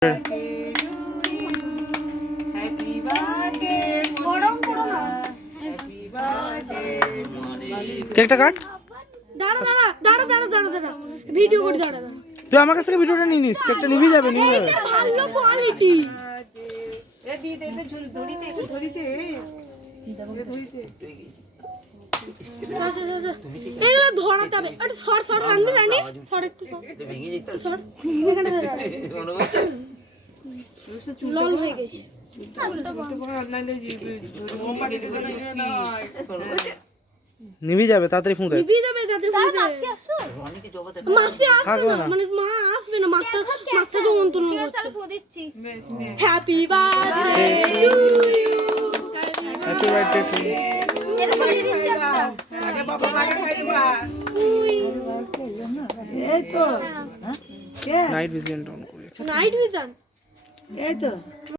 কেকটা কাট। দাঁড়া দাঁড়া দাঁড়া দাঁড়া দাঁড়া দাঁড়া ভিডিও করে দাঁড়া দাঁড়া। তুই আমার কাছ থেকে ভিডিওটা নিয়ে নিস, কেকটা নিভে যাবে নিভে যাবে। ভালো কোয়ালিটি। এ দি দে দে ধরিতে ধরিতে ধরিতে এগুলো ধরাতে হবে। আরে সর সর রানি রানি সর একটু সর ভেঙে যেত সর এখানে লল হয়ে গেছে। নিভে যাবে তাড়াতাড়ি ফোন দে। নিভে যাবে তাড়াতাড়ি ফোন দে। মাসি আসো মাসি আসবে না মানে মা আসবে না মাথা তো অন্তর না করছে। Happy birthday to you happy birthday to you. এটা সরিয়ে দিচ্ছি একটা। আগে বাবা মাকে খাই দিবা এই তো নাইট ভিশন অন করে। নাইট ভিশন এই তো